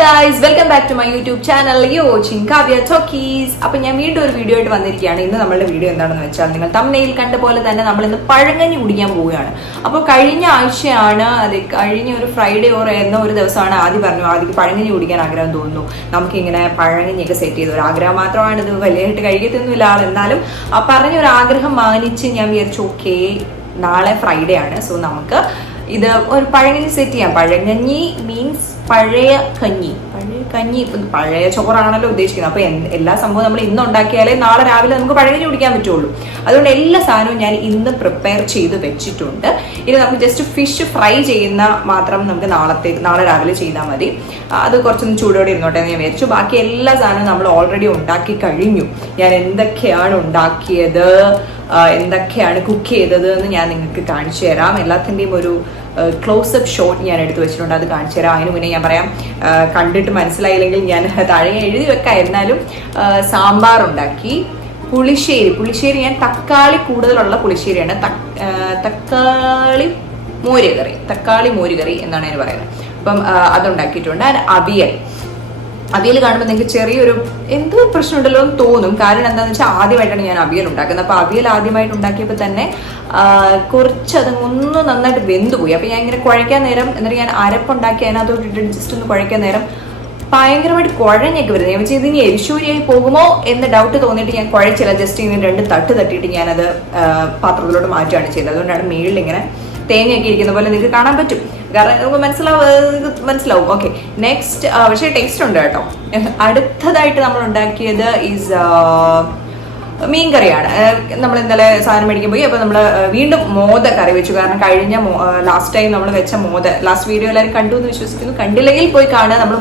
guys, welcome back to my YouTube channel. You're watching Kavya Talkies. അപ്പോൾ ഞാൻ വീണ്ടും ഒരു വീഡിയോ ആയിട്ട് വന്നിരിക്കുകയാണ്. ഇന്ന് നമ്മുടെ വീഡിയോ എന്താണെന്ന് വെച്ചാൽ നിങ്ങൾ തംബ്നെയിൽ കണ്ട പോലെ തന്നെ നമ്മൾ ഇന്ന് പഴങ്കഞ്ഞി കുടിക്കാൻ പോവുകയാണ്. അപ്പോൾ കഴിഞ്ഞ ആഴ്ചയാണ് അത് കഴിഞ്ഞ ഒരു ഫ്രൈഡേ ഓർ എന്ന ഒരു ദിവസമാണ് ആദ്യം പറഞ്ഞു ആദ്യം പഴങ്കഞ്ഞി കുടിക്കാൻ ആഗ്രഹം തോന്നുന്നു. നമുക്കിങ്ങനെ പഴങ്കഞ്ഞിയൊക്കെ സെറ്റ് ചെയ്ത് ഒരു ആഗ്രഹം മാത്രമാണ്, ഇത് വലിയായിട്ട് കഴിക്കത്തൊന്നുമില്ല ആൾ. എന്നാലും ആ പറഞ്ഞൊരു ആഗ്രഹം മാനിച്ച് ഞാൻ വിചാരിച്ചു ഓക്കെ നാളെ ഫ്രൈഡേ ആണ്, സോ നമുക്ക് ഇത് ഒരു പഴങ്കഞ്ഞി സെറ്റ് ചെയ്യാം. പഴങ്കഞ്ഞി മീൻസ് പഴയ കഞ്ഞി പഴയ ചോറാണല്ലോ ഉദ്ദേശിക്കുന്നത്. അപ്പൊ എല്ലാ സംഭവം നമ്മൾ ഇന്ന് ഉണ്ടാക്കിയാലേ നാളെ രാവിലെ നമുക്ക് പഴങ്കഞ്ഞി കുടിക്കാൻ പറ്റുള്ളൂ. അതുകൊണ്ട് എല്ലാ സാധനവും ഞാൻ ഇന്ന് പ്രിപ്പയർ ചെയ്ത് വെച്ചിട്ടുണ്ട്. ഇനി നമുക്ക് ജസ്റ്റ് ഫിഷ് ഫ്രൈ ചെയ്യുന്ന മാത്രം നമുക്ക് നാളെ രാവിലെ ചെയ്താൽ മതി. അത് കുറച്ചൊന്ന് ചൂടോടെ ഇരുന്നോട്ടെ എന്ന് ഞാൻ വിചാരിച്ചു. ബാക്കി എല്ലാ സാധനവും നമ്മൾ ഓൾറെഡി ഉണ്ടാക്കി കഴിഞ്ഞു. ഞാൻ എന്തൊക്കെയാണ് ഉണ്ടാക്കിയത്, എന്തൊക്കെയാണ് കുക്ക് ചെയ്തത് എന്ന് ഞാൻ നിങ്ങൾക്ക് കാണിച്ചു തരാം. എല്ലാത്തിൻ്റെയും ഒരു ക്ലോസപ്പ് ഷോട്ട് ഞാൻ എടുത്തു വെച്ചിട്ടുണ്ട്, അത് കാണിച്ചു തരാം. അതിന് മുന്നേ ഞാൻ പറയാം, കണ്ടിട്ട് മനസ്സിലായില്ലെങ്കിൽ ഞാൻ താഴെ എഴുതി വെക്കാം. എന്നാലും സാമ്പാർ ഉണ്ടാക്കി, പുളിശ്ശേരി ഞാൻ തക്കാളി കൂടുതലുള്ള പുളിശ്ശേരിയാണ്, തക്കാളി മോരുകറി എന്നാണ് ഞാൻ പറയുന്നത്. അപ്പം അതുണ്ടാക്കിയിട്ടുണ്ട്. അവിയൽ കാണുമ്പോൾ നിങ്ങൾക്ക് ചെറിയൊരു എന്തോ പ്രശ്നമുണ്ടല്ലോ എന്ന് തോന്നും. കാരണം എന്താണെന്ന് വെച്ചാൽ ആദ്യമായിട്ടാണ് ഞാൻ അവിയൽ ഉണ്ടാക്കുന്നത്. അപ്പോൾ അവിയൽ ആദ്യമായിട്ട് ഉണ്ടാക്കിയപ്പോൾ തന്നെ കുറച്ചത് ഒന്ന് നന്നായിട്ട് വെന്തുപോയി. അപ്പോൾ ഞാൻ ഇങ്ങനെ കുഴയ്ക്കാൻ നേരം, എന്നിട്ട് ഞാൻ അരപ്പുണ്ടാക്കി അതിനകത്തോട്ട് ഇട്ടിട്ട് ജസ്റ്റ് ഒന്ന് കുഴയ്ക്കാൻ നേരം ഭയങ്കരമായിട്ട് കുഴഞ്ഞൊക്കെ വരുന്നത്. ഞാൻ വെച്ചാൽ ഇതിന് എരിശൂരിയായി പോകുമോ എന്ന് ഡൗട്ട് തോന്നിയിട്ട് ഞാൻ കുഴച്ചില്ല. ജസ്റ്റ് ഇങ്ങനെ 2 തട്ട് തട്ടിയിട്ട് ഞാനത് പാത്രത്തിലോട്ട് മാറ്റുകയാണ് ചെയ്തത്. അതുകൊണ്ടാണ് മേളിൽ ഇങ്ങനെ തേങ്ങയൊക്കെ ഇരിക്കുന്ന പോലെ നിങ്ങൾക്ക് കാണാൻ പറ്റും. കാരണം നമുക്ക് മനസ്സിലാവും. ഓക്കെ, നെക്സ്റ്റ് പക്ഷേ ടേസ്റ്റ് ഉണ്ട് കേട്ടോ. അടുത്തതായിട്ട് നമ്മൾ ഉണ്ടാക്കിയത് മീൻകറിയാണ്. നമ്മൾ ഇന്നലെ സാധനം മേടിക്കാൻ പോയി. അപ്പോൾ നമ്മൾ വീണ്ടും മോദ കറി വെച്ചു. കാരണം കഴിഞ്ഞ ലാസ്റ്റ് ടൈം നമ്മൾ വെച്ച ലാസ്റ്റ് വീഡിയോ എല്ലാവരും കണ്ടു എന്ന് വിശ്വസിക്കുന്നു. കണ്ടില്ലെങ്കിൽ പോയി കാണുക. നമ്മൾ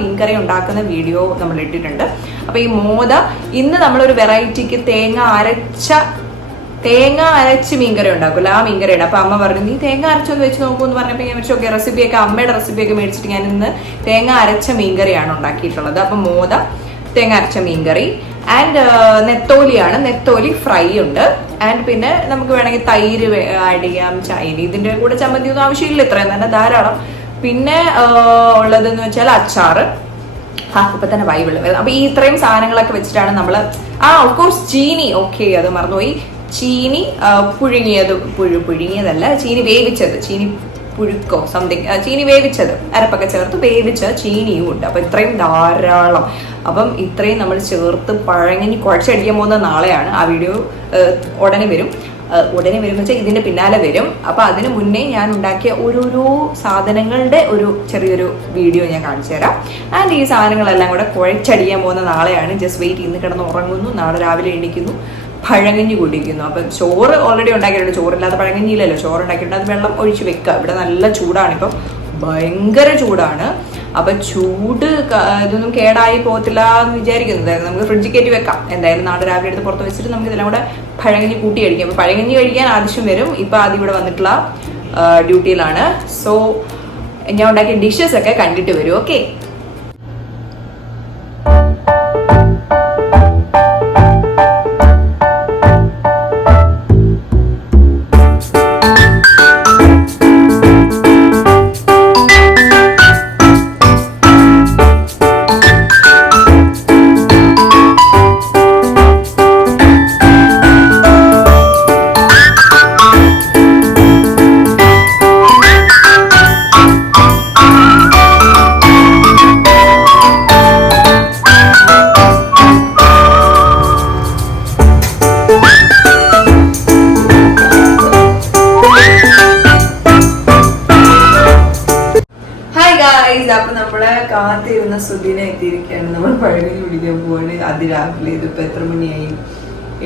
മീൻകറി ഉണ്ടാക്കുന്ന വീഡിയോ നമ്മൾ ഇട്ടിട്ടുണ്ട്. അപ്പോൾ ഈ ഇന്ന് നമ്മളൊരു വെറൈറ്റിക്ക് തേങ്ങ അരച്ച് മീൻകറി ഉണ്ടാക്കുമല്ലോ, ആ മീൻകറിയാണ്. അപ്പൊ അമ്മ പറഞ്ഞു നീ തേങ്ങ അരച്ചൊന്ന് വെച്ച് നോക്കൂ എന്ന് പറഞ്ഞപ്പോൾ ഞാൻ വെച്ചു ഓക്കെ അമ്മയുടെ റെസിപ്പിയൊക്കെ മേടിച്ചിട്ട് ഞാൻ ഇന്ന് തേങ്ങ അരച്ച മീൻകറിയാണ് ഉണ്ടാക്കിയിട്ടുള്ളത്. അപ്പൊ തേങ്ങ അരച്ച മീൻകറി ആൻഡ് നെത്തോലി ഫ്രൈ ഉണ്ട്. ആൻഡ് പിന്നെ നമുക്ക് വേണമെങ്കിൽ തൈര് ആഡ് ചെയ്യാം, ചൈനി. ഇതിന്റെ കൂടെ ചമ്മന്തി ഒന്നും ആവശ്യമില്ല, ഇത്രയും തന്നെ ധാരാളം. പിന്നെ ഉള്ളതെന്ന് വെച്ചാൽ അച്ചാറ്. ഇപ്പൊ തന്നെ ബൈബിള്. അപ്പൊ ഈ ഇത്രയും സാധനങ്ങളൊക്കെ വെച്ചിട്ടാണ് നമ്മള് ഓഫ്കോഴ്സ് ചീനി, ഓക്കെ അത് മറന്നുപോയി. ചീനി പുഴുങ്ങിയതല്ല, ചീനി വേവിച്ചത്, ചീനി പുഴുക്കോ സംതിങ്, ചീനി വേവിച്ചത് അരപ്പൊക്കെ ചേർത്ത് വേവിച്ച ചീനിയും ഉണ്ട്. അപ്പൊ ഇത്രയും ധാരാളം. അപ്പം ഇത്രയും നമ്മൾ ചേർത്ത് പഴങ്കഞ്ഞി കുഴച്ചടിക്കാൻ പോകുന്നത് നാളെയാണ്. ആ വീഡിയോ ഉടനെ വരും വെച്ചാൽ ഇതിന്റെ പിന്നാലെ വരും. അപ്പൊ അതിന് മുന്നേ ഞാൻ ഉണ്ടാക്കിയ ഓരോരോ സാധനങ്ങളുടെ ഒരു ചെറിയൊരു വീഡിയോ ഞാൻ കാണിച്ചു തരാം. ആൻഡ് ഈ സാധനങ്ങളെല്ലാം കൂടെ കുഴച്ചടിക്കാൻ പോകുന്ന നാളെയാണ്. ജസ്റ്റ് വെയിറ്റ്, ഇന്ന് കിടന്ന് ഉറങ്ങുന്നു, നാളെ രാവിലെ എണീക്കുന്നു, പഴങ്കഞ്ഞി കുടിക്കുന്നു. അപ്പം ചോറ് ഓൾറെഡി ഉണ്ടാക്കിയിട്ടുണ്ട്. ചോറില്ലാതെ പഴങ്കഞ്ഞി ഇല്ലല്ലോ. ചോറ് ഉണ്ടാക്കിയിട്ടുണ്ട്, അത് വെള്ളം ഒഴിച്ച് വെക്കുക. ഇവിടെ നല്ല ചൂടാണ്, ഇപ്പം ഭയങ്കര ചൂടാണ്. അപ്പൊ ചൂട് ഇതൊന്നും കേടായി പോകത്തില്ല എന്ന് വിചാരിക്കുന്നത്. നമുക്ക് ഫ്രിഡ്ജിൽ കയറ്റി വെക്കാം. എന്തായാലും നാളെ രാവിലെ എടുത്ത് പുറത്ത് വെച്ചിട്ട് നമുക്ക് ഇതെല്ലാം കൂടെ പഴങ്കഞ്ഞി കൂട്ടി കഴിക്കാം. അപ്പൊ പഴങ്കഞ്ഞി കഴിക്കാൻ ആവശ്യം വരും. ഇപ്പൊ ആദ്യം ഇവിടെ വന്നിട്ടുള്ള ഡ്യൂട്ടിയിലാണ്. സോ ഞാൻ ഉണ്ടാക്കിയ ഡിഷസ് ഒക്കെ കണ്ടിട്ട് വരും. ഓക്കെ, അപ്പൊ നമ്മളെ കാത്തിരുന്ന സുദിനെ എത്തിയിരിക്കുകയാണ്. നമ്മൾ പഴങ്കഞ്ഞി കുടിക്കാൻ പോവാണ് അതിരാവിലെ. ഇതിപ്പോ എത്ര മണിയായി?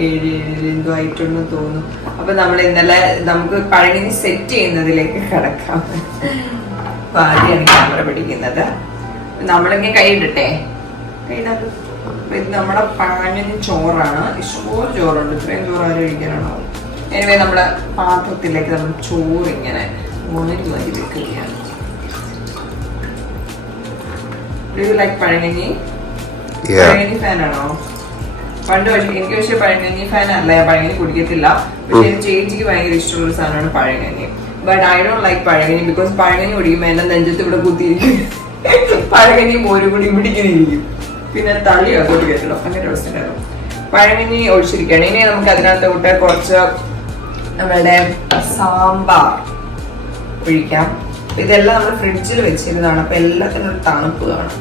7 എന്തോ ആയിട്ടെന്ന് തോന്നുന്നു. അപ്പൊ നമ്മൾ ഇന്നലെ നമുക്ക് പഴങ്കഞ്ഞി സെറ്റ് ചെയ്യുന്നതിലേക്ക് കിടക്കാം. അപ്പൊ ആദ്യമാണ് ക്യാമറ പിടിക്കുന്നത്. നമ്മളിങ്ങനെ കൈയിടട്ടെ, കൈയിടാത്ത. അപ്പൊ ഇത് നമ്മുടെ പഴങ്കഞ്ഞി ചോറാണ്. ഇഷ്ടംപോലെ ചോറുണ്ട്. ഇത്രയും ചോറ് ആരും കഴിക്കാനാണോ? എനിവേ നമ്മുടെ പാത്രത്തിലേക്ക് നമ്മൾ ചോറ് ഇങ്ങനെ വാരി വെക്കുകയാണ്. Do you like പഴങ്കഞ്ഞി? പഴങ്കഞ്ഞി ഫാൻ ആണോ? പണ്ട് എനിക്ക് പക്ഷേ പഴങ്കഞ്ഞി ഫാൻ അല്ല, പഴങ്കഞ്ഞി കുടിക്കത്തില്ല. പക്ഷെ ചേച്ചിക്ക് ഭയങ്കര ഇഷ്ടമുള്ള സാധനമാണ് പഴങ്കഞ്ഞി. ബട്ട് ഐ ഡോണ്ട് ലൈക്ക് പഴങ്കഞ്ഞി ബിക്കോസ് പഴങ്കഞ്ഞി കുടിക്കുമ്പോൾ എന്റെ നെഞ്ചത്ത് ഇവിടെ കുത്തിയിരിക്കും. പഴകഞ്ഞി മോരും കൂടി ഇവിടിങ്ങനെ ഇരിക്കും. പിന്നെ തള്ളി അതോട്ട് കയറ്റണം. അങ്ങനെ അവസ്ഥ ഉണ്ടായിരുന്നു. പഴകഞ്ഞി ഒഴിച്ചിരിക്കുകയാണ്. ഇനി നമുക്ക് അതിനകത്തോട്ട് കുറച്ച് നമ്മളുടെ സാമ്പാർ ഒഴിക്കാം. ഇതെല്ലാം നമ്മൾ ഫ്രിഡ്ജിൽ വെച്ചിരുന്നതാണ്. അപ്പൊ എല്ലാത്തിനും ഒരു തണുപ്പ് കാണും.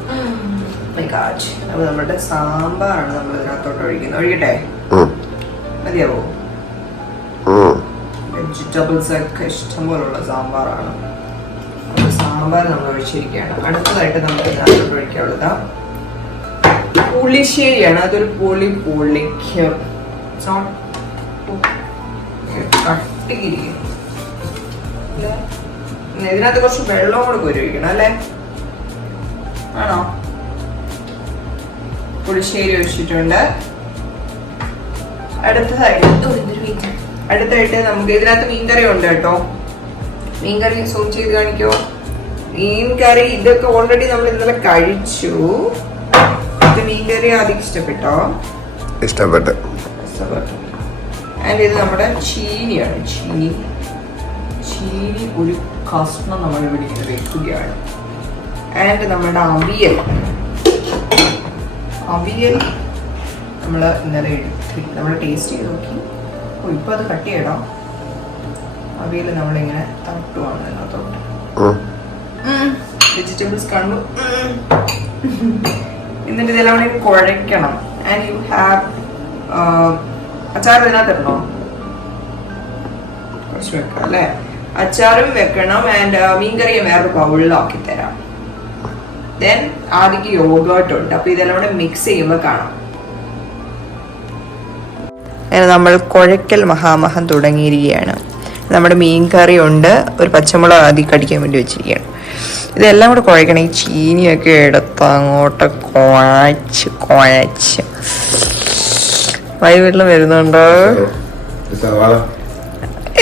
അപ്പൊ നമ്മുടെ സാമ്പാറാണ് നമ്മൾ ഇതിനകത്തോട്ട് ഒഴിക്കുന്നത്. ഒഴിക്കട്ടെ? മതിയാവോ? വെജിറ്റബിൾസ് ഒക്കെ ഇഷ്ടം പോലുള്ള സാമ്പാറാണ്. സാമ്പാർ നമ്മൾ ഒഴിച്ചിരിക്കുകയാണ്. അടുത്തതായിട്ട് നമുക്ക് ഇതിനകത്തോട്ട് ഒഴിക്കാനുള്ളത് പുളിശ്ശേരിയാണ്. അതൊരു പൊളിക്കും. കട്ടിയിരിക്കും. ഇതിനകത്ത് കുറച്ച് വെള്ളം കൂടെ കോരി ഒഴിക്കണം അല്ലേ? ആണോ? പുളിശ്ശേരി ഒഴിച്ചിട്ടുണ്ട്. അടുത്തായിട്ട് നമുക്ക് ഇതിനകത്ത് മീൻകറി ഉണ്ട് കേട്ടോ. മീൻകറി സൂം ചെയ്ത് കാണിക്കോ? മീൻകറി ഇതൊക്കെ ഓൾറെഡി നമ്മൾ ഇന്നലെ കഴിച്ചു. ഇത് മീൻകറി ആദ്യം ഇഷ്ടപ്പെട്ടോ? ഇഷ്ടപ്പെട്ടു. ആൻഡ് ഇത് നമ്മുടെ ചീനിയാണ്. ചീനി ഒരു കഷ്ണം നമ്മൾ ഇവിടെ ഇങ്ങനെ വെക്കുകയാണ്. ആൻഡ് നമ്മുടെ അവിയൽ നമ്മൾ ഇന്നലെ നമ്മൾ ടേസ്റ്റ് ചെയ്ത് നോക്കി. ഇപ്പൊ അത് കട്ട് ചെയ്യണം. അവിയൽ നമ്മളിങ്ങനെ തട്ടുവാണ് അതിനകത്തോട്ട്. വെജിറ്റബിൾസ് കണ്ടു. എന്നിട്ട് ഇതെല്ലാം കൂടി കുഴയ്ക്കണം. ആൻഡ് യു ഹാവ് അച്ചാർ ഇതിനകത്തിടണോ? കുറച്ച് വെക്കാം അല്ലേ? അച്ചാറും വെക്കണം. ആൻഡ് മീൻകറിയെ വേറൊരു ബൗളിലാക്കി തരാം. ദെൻ ആദ്യം യോഗേർട്ട് ഉണ്ട്. അപ്പൊ ഇതെല്ലാം കൂടെ മിക്സ് ചെയ്യുമ്പോൾ കാണാം. അങ്ങനെ നമ്മൾ കുഴയ്ക്കൽ മഹാമഹം തുടങ്ങിയിരിക്കുകയാണ്. നമ്മുടെ മീൻകറി ഉണ്ട്. ഒരു പച്ചമുളക് ആദ്യം കടിക്കാൻ വേണ്ടി വെച്ചിരിക്കുകയാണ്. ഇതെല്ലാം കൂടെ കുഴക്കണം. ഈ ചീനിയൊക്കെ എടുത്ത് അങ്ങോട്ട് കുഴച്ച് വൈകിട്ടും വരുന്നുണ്ടോ?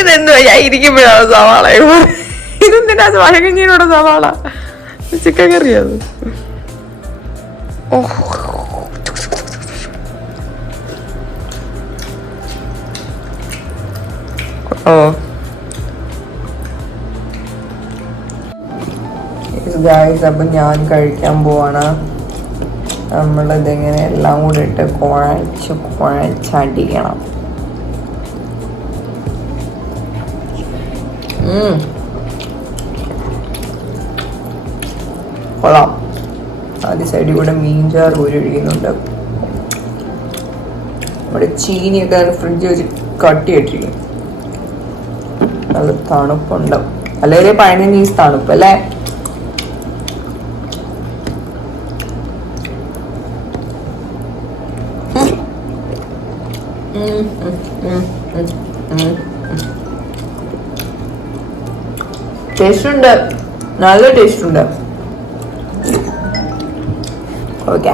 ഇതെന്തുവാ ഞാൻ ഇരിക്കുമ്പോഴാണ് സവാള? ഇതെന്തിനാ വഴകഞ്ഞിനോട് സവാള? ചിക്കൻ കറിയത്. അപ്പൊ ഞാൻ കഴിക്കാൻ പോവാണ്. നമ്മളിതിങ്ങനെ എല്ലാം കൂടി ഇട്ട് കുഴച്ചടിക്കണം. കൊള്ളാം. ആദ്യ സൈഡിൽ കൂടെ മീൻചാറ് കൂടി ഒഴിക്കുന്നുണ്ട്. നമ്മുടെ ചീനിയൊക്കെ ഫ്രിഡ്ജ് വെച്ച് കട്ടിയിട്ടിരിക്കും. നല്ല തണുപ്പുണ്ട്. അല്ലെങ്കിൽ പഴനി തണുപ്പ് അല്ലേ? ടേസ്റ്റ് ഉണ്ട്. നല്ല ടേസ്റ്റ് ഉണ്ട്. ഓക്കെ.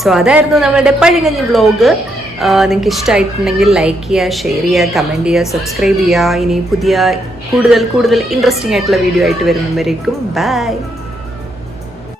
സോ അതായിരുന്നു നമ്മളുടെ പഴങ്കഞ്ഞി വ്ലോഗ്. നിങ്ങൾക്ക് ഇഷ്ടമായിട്ടുണ്ടെങ്കിൽ ലൈക്ക് ചെയ്യുക, ഷെയർ ചെയ്യുക, കമൻറ്റ് ചെയ്യുക, സബ്സ്ക്രൈബ് ചെയ്യുക. ഇനി പുതിയ കൂടുതൽ ഇൻട്രസ്റ്റിംഗ് ആയിട്ടുള്ള വീഡിയോ ആയിട്ട് വരുന്നവരേക്കും ബൈ.